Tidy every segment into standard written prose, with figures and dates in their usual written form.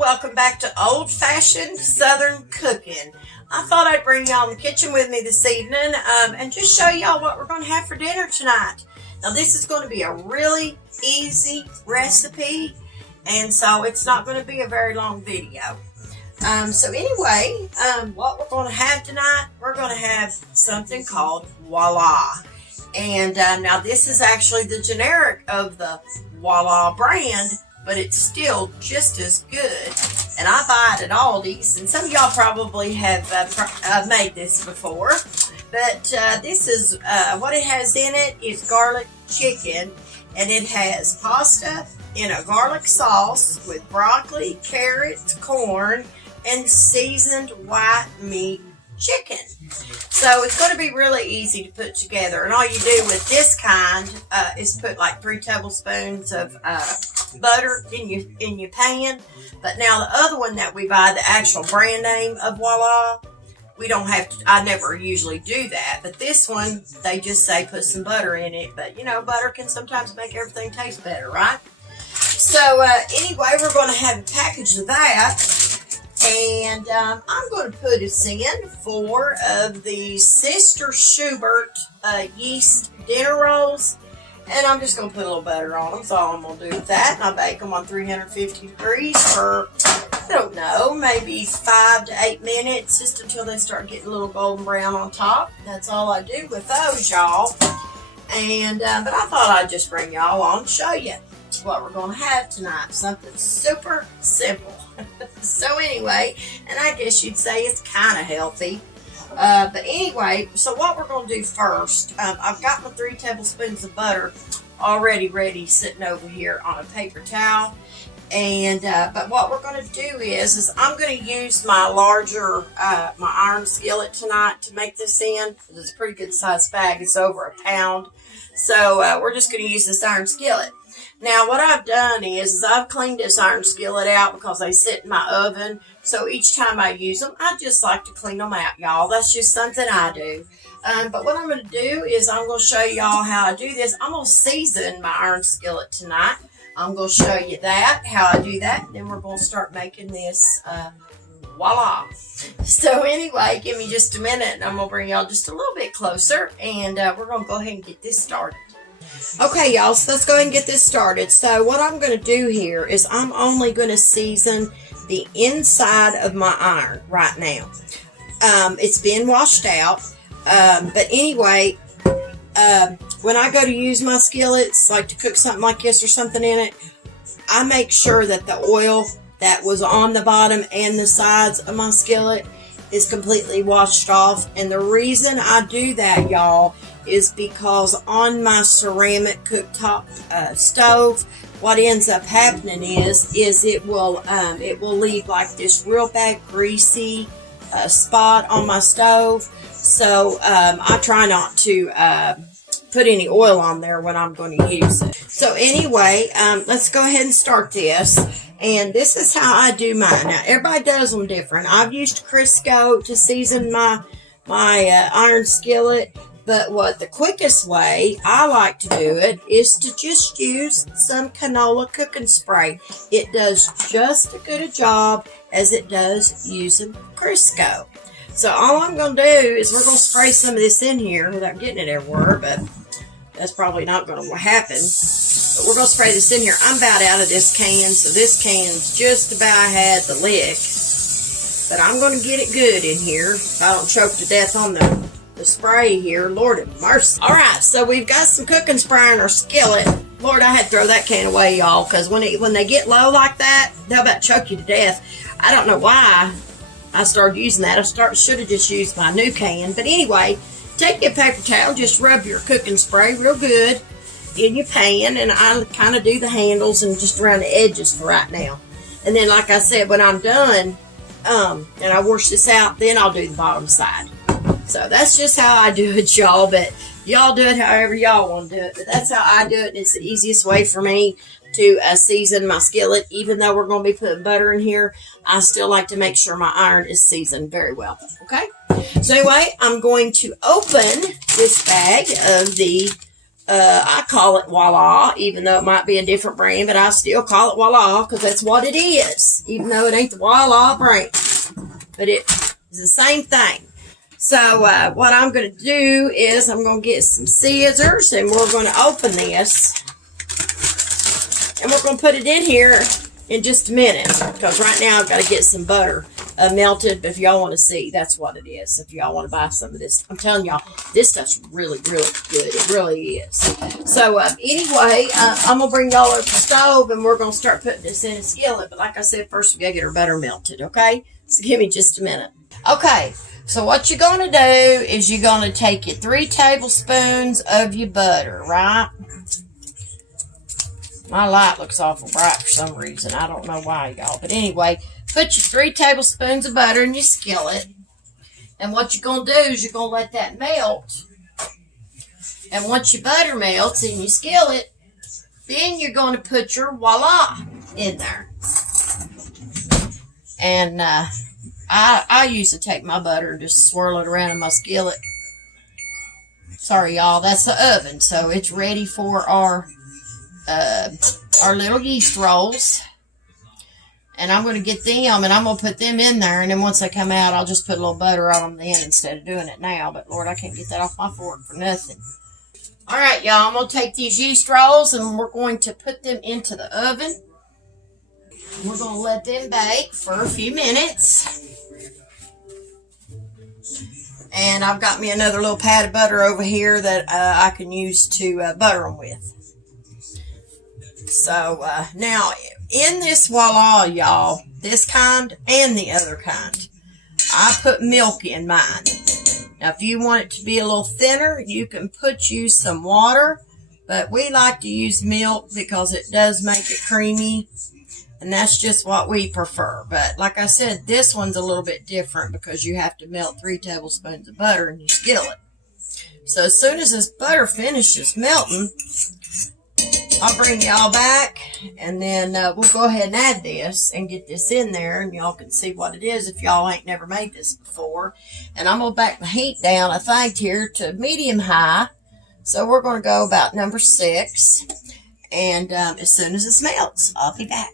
welcome back to old-fashioned Southern cooking. I thought I'd bring y'all in the kitchen with me this evening and just show y'all what we're going to have for dinner tonight. Now this is going to be a really easy recipe, and so it's not going to be a very long video. So anyway, what we're going to have tonight, we're going to have something called Voila. And now this is actually the generic of the Voila brand, but it's still just as good. And I buy it at Aldi's, and some of y'all probably have made this before. But this is, what it has in it is garlic chicken, and it has pasta in a garlic sauce with broccoli, carrots, corn, and seasoned white meat chicken. So it's going to be really easy to put together, and all you do with this kind is put like 3 tablespoons of butter in your pan. But now the other one that we buy, the actual brand name of Voila, we don't have to, I never usually do that, but this one they just say put some butter in it. But you know, butter can sometimes make everything taste better, right? So anyway, we're going to have a package of that. And I'm going to put us in 4 of the Sister Schubert yeast dinner rolls. And I'm just going to put a little butter on them. That's all I'm going to do with that. And I'll bake them on 350 degrees for, I don't know, maybe 5 to 8 minutes. Just until they start getting a little golden brown on top. That's all I do with those, y'all. And but I thought I'd just bring y'all on to show you what we're going to have tonight. Something super simple. So anyway, and I guess you'd say it's kind of healthy. But anyway, so what we're going to do first, I've got my 3 tablespoons of butter already ready sitting over here on a paper towel. And but what we're going to do is I'm going to use my larger, my iron skillet tonight to make this in. It's a pretty good sized bag. It's over a pound. So we're just going to use this iron skillet. Now what I've done is I've cleaned this iron skillet out because they sit in my oven. So each time I use them, I just like to clean them out, y'all. That's just something I do. But what I'm going to do is I'm going to show y'all how I do this. I'm going to season my iron skillet tonight. I'm going to show you that, how I do that. And then we're going to start making this voila. So anyway, give me just a minute and I'm going to bring y'all just a little bit closer. And we're going to go ahead and get this started. Okay, y'all, so let's go ahead and get this started. So what I'm going to do here is I'm only going to season the inside of my iron right now. It's been washed out. But anyway, when I go to use my skillets, like to cook something like this or something in it, I make sure that the oil that was on the bottom and the sides of my skillet is completely washed off. And the reason I do that, y'all, is because on my ceramic cooktop stove, what ends up happening is it will leave like this real bad greasy spot on my stove. So I try not to put any oil on there when I'm going to use it. So anyway, let's go ahead and start this. And this is how I do mine. Now everybody does them different. I've used Crisco to season my iron skillet. But what the quickest way I like to do it is to just use some canola cooking spray. It does just as good a job as it does using Crisco. So all I'm going to do is we're going to spray some of this in here without getting it everywhere, but that's probably not going to happen. But we're going to spray this in here. I'm about out of this can, so this can's just about had the lick. But I'm going to get it good in here if I don't choke to death on the spray here. Lord have mercy. Alright, so we've got some cooking spray in our skillet. Lord, I had to throw that can away, y'all, because when they get low like that, they'll about choke you to death. I don't know why I started using that. I should have just used my new can. But anyway, take your paper towel, just rub your cooking spray real good in your pan, and I kind of do the handles and just around the edges for right now. And then, like I said, when I'm done, and I wash this out, then I'll do the bottom side. So that's just how I do it, y'all. But y'all do it however y'all want to do it. But that's how I do it. And it's the easiest way for me to season my skillet. Even though we're going to be putting butter in here, I still like to make sure my iron is seasoned very well. Okay? So anyway, I'm going to open this bag of the I call it Voila, even though it might be a different brand, but I still call it Voila because that's what it is, even though it ain't the Voila brand. But it's the same thing. So what I'm going to do is I'm going to get some scissors, and we're going to open this. And we're going to put it in here in just a minute, because right now I've got to get some butter melted. But if y'all want to see, that's what it is. If y'all want to buy some of this, I'm telling y'all, this stuff's really, really good. It really is. So anyway, I'm going to bring y'all up to the stove, and we're going to start putting this in a skillet. But like I said, first we got to get our butter melted, okay? So give me just a minute. Okay, so what you're going to do is you're going to take your 3 tablespoons of your butter, right? My light looks awful bright for some reason. I don't know why, y'all. But anyway, put your 3 tablespoons of butter in your skillet. And what you're going to do is you're going to let that melt. And once your butter melts in your skillet, then you're going to put your Voila in there. And I usually take my butter and just swirl it around in my skillet. Sorry, y'all. That's the oven. So it's ready for our little yeast rolls, and I'm going to get them, and I'm going to put them in there, and then once they come out, I'll just put a little butter on them then instead of doing it now. But Lord, I can't get that off my fork for nothing. All right, y'all, I'm going to take these yeast rolls, and we're going to put them into the oven. We're going to let them bake for a few minutes. And I've got me another little pat of butter over here that I can use to butter them with. So, now, in this Voila, y'all, this kind and the other kind, I put milk in mine. Now, if you want it to be a little thinner, you can use some water, but we like to use milk because it does make it creamy, and that's just what we prefer. But, like I said, this one's a little bit different because you have to melt 3 tablespoons of butter in your skillet. So, as soon as this butter finishes melting, I'll bring y'all back, and then we'll go ahead and add this and get this in there, and y'all can see what it is if y'all ain't never made this before. And I'm going to back the heat down, I think, here to medium-high. So we're going to go about number 6, and as soon as it melts, I'll be back.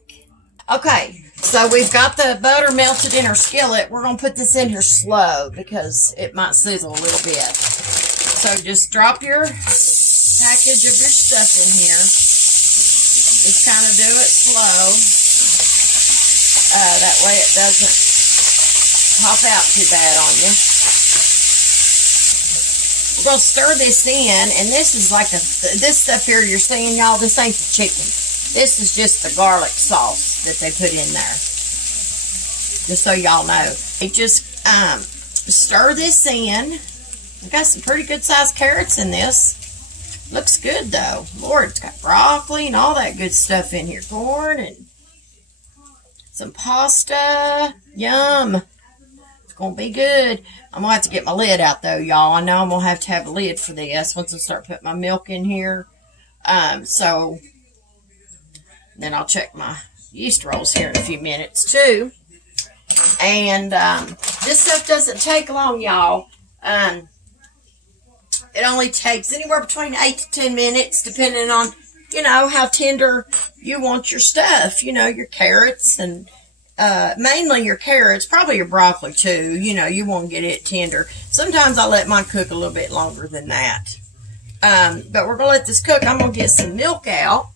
Okay, so we've got the butter melted in our skillet. We're going to put this in here slow because it might sizzle a little bit. So just drop your package of your stuff in here. Just kind of do it slow. That way it doesn't pop out too bad on you. We're going to stir this in, and this is like this stuff here you're seeing, y'all, this ain't the chicken. This is just the garlic sauce that they put in there. Just so y'all know. You just stir this in. I've got some pretty good sized carrots in this. Looks good though. Lord, it's got broccoli and all that good stuff in here. Corn and some pasta. Yum. It's going to be good. I'm going to have to get my lid out though, y'all. I know I'm going to have a lid for this once I start putting my milk in here. So then I'll check my yeast rolls here in a few minutes too. And this stuff doesn't take long, y'all. It only takes anywhere between 8 to 10 minutes, depending on, you know, how tender you want your stuff. You know, your carrots and mainly your carrots, probably your broccoli too. You know, you want to get it tender. Sometimes I let mine cook a little bit longer than that. But we're going to let this cook. I'm going to get some milk out.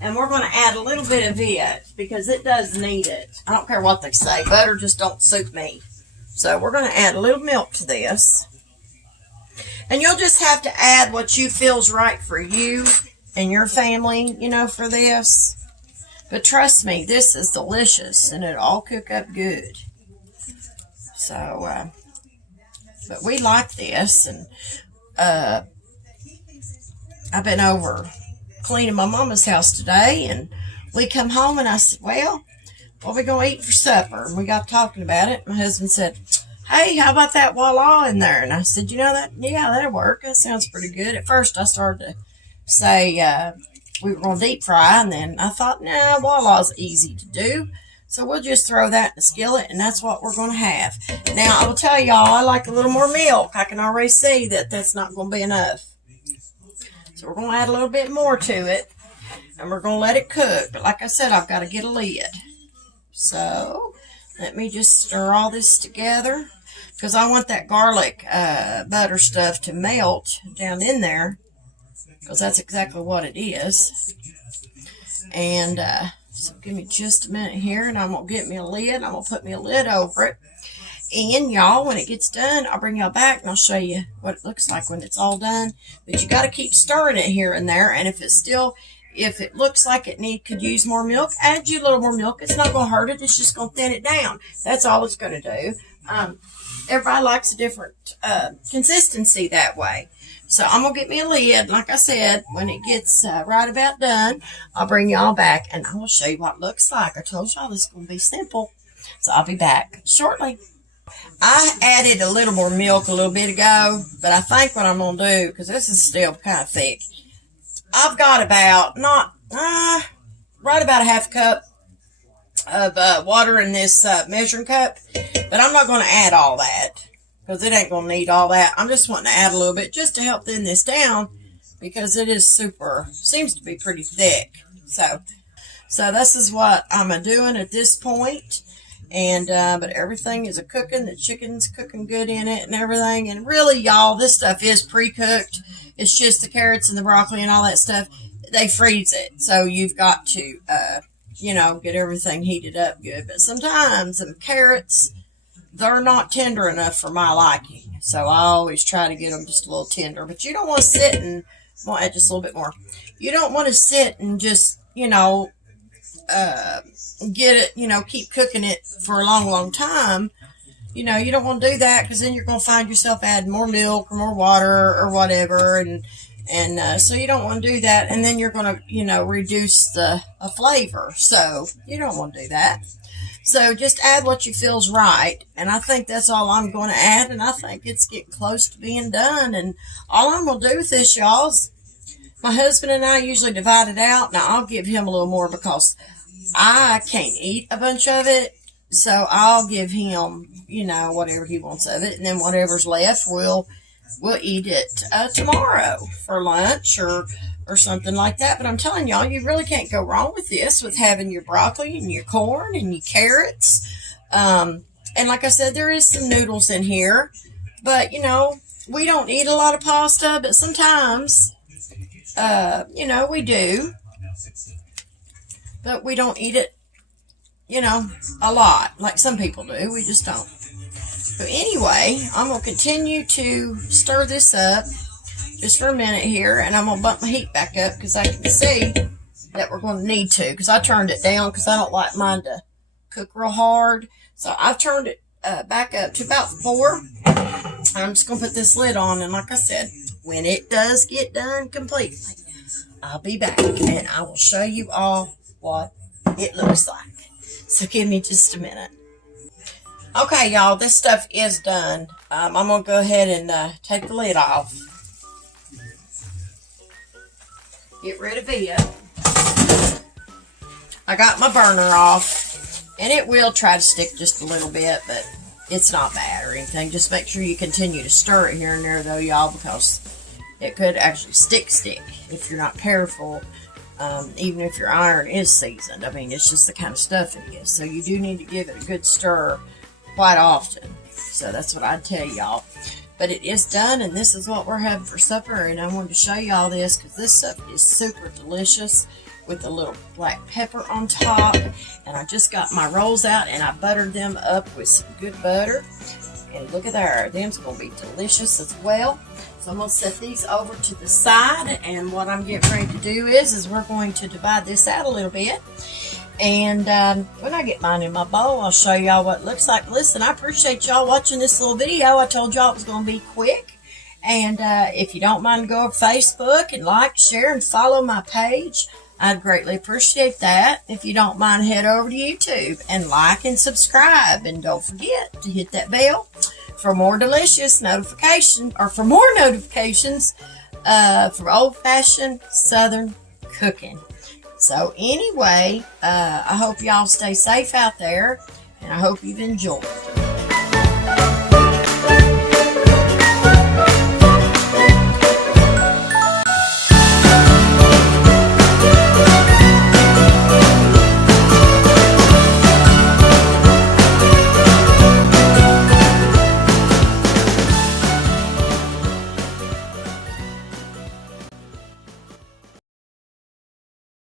And we're going to add a little bit of it because it does need it. I don't care what they say. Butter just don't suit me. So we're going to add a little milk to this. And you'll just have to add what you feel's right for you and your family, you know, for this. But trust me, this is delicious and it'll all cook up good. So, but we like this. And I've been over cleaning my mama's house today, and we come home and I said, well, what are we going to eat for supper? And we got talking about it. My husband said, hey, how about that Voila in there? And I said, you know, that, yeah, that'll work. That sounds pretty good. At first I started to say we were going to deep fry, and then I thought, nah, Voila's easy to do. So we'll just throw that in the skillet, and that's what we're going to have. Now, I will tell y'all, I like a little more milk. I can already see that that's not going to be enough. So we're going to add a little bit more to it, and we're going to let it cook. But like I said, I've got to get a lid. So let me just stir all this together, because I want that garlic butter stuff to melt down in there, because that's exactly what it is. And so give me just a minute here, and I'm going to get me a lid. I'm going to put me a lid over it. And y'all, when it gets done, I'll bring y'all back and I'll show you what it looks like when it's all done. But you got to keep stirring it here and there. And if it looks like it could use more milk, add you a little more milk. It's not going to hurt it. It's just going to thin it down. That's all it's going to do. Everybody likes a different consistency that way. So I'm going to get me a lid. Like I said, when it gets right about done, I'll bring y'all back and I will show you what it looks like. I told y'all this is going to be simple. So I'll be back shortly. I added a little more milk a little bit ago, but I think what I'm going to do, because this is still kind of thick, I've got about, right about a half cup of water in this measuring cup, but I'm not going to add all that, because it ain't going to need all that. I'm just wanting to add a little bit just to help thin this down, because it is seems to be pretty thick. So this is what I'm doing at this point. And, but everything is cooking. The chicken's cooking good in it and everything. And really, y'all, this stuff is pre-cooked. It's just the carrots and the broccoli and all that stuff. They freeze it. So you've got to, get everything heated up good. But sometimes the carrots, they're not tender enough for my liking. So I always try to get them just a little tender. But you don't want to sit and, I'll add just a little bit more. You don't want to sit and just, get it, keep cooking it for a long, long time. You don't want to do that, because then you're going to find yourself adding more milk or more water or whatever. And so you don't want to do that. And then you're going to, reduce the flavor. So you don't want to do that. So just add what you feel's right. And I think that's all I'm going to add. And I think it's getting close to being done. And all I'm going to do with this, y'all, is my husband and I usually divide it out. Now, I'll give him a little more because I can't eat a bunch of it, so I'll give him, whatever he wants of it, and then whatever's left, we'll eat it tomorrow for lunch or something like that. But I'm telling y'all, you really can't go wrong with this, with having your broccoli and your corn and your carrots. And like I said, there is some noodles in here, but, we don't eat a lot of pasta, but sometimes, we do. But we don't eat it, a lot, like some people do. We just don't. So anyway, I'm going to continue to stir this up just for a minute here, and I'm going to bump my heat back up because I can see that we're going to need to, because I turned it down because I don't like mine to cook real hard. So I've turned it back up to about 4. I'm just going to put this lid on, and like I said, when it does get done completely, I'll be back, and I will show you all what it looks like. So give me just a minute. Okay, y'all, this stuff is done. I'm going to go ahead and take the lid off. Get rid of it. I got my burner off, and it will try to stick just a little bit, but it's not bad or anything. Just make sure you continue to stir it here and there, though, y'all, because it could actually stick if you're not careful. Even if your iron is seasoned. I mean, it's just the kind of stuff it is. So you do need to give it a good stir quite often. So that's what I'd tell y'all. But it is done, and this is what we're having for supper. And I wanted to show y'all this because this stuff is super delicious with a little black pepper on top. And I just got my rolls out, and I buttered them up with some good butter. And look at there. Them's going to be delicious as well. So I'm going to set these over to the side, and what I'm getting ready to do is we're going to divide this out a little bit. And when I get mine in my bowl, I'll show y'all what it looks like. Listen, I appreciate y'all watching this little video. I told y'all it was going to be quick. And if you don't mind, go over Facebook and like, share, and follow my page. I'd greatly appreciate that. If you don't mind, head over to YouTube and like and subscribe. And don't forget to hit that bell for more delicious notifications, or for more notifications for old-fashioned Southern cooking. So anyway, I hope y'all stay safe out there, and I hope you've enjoyed.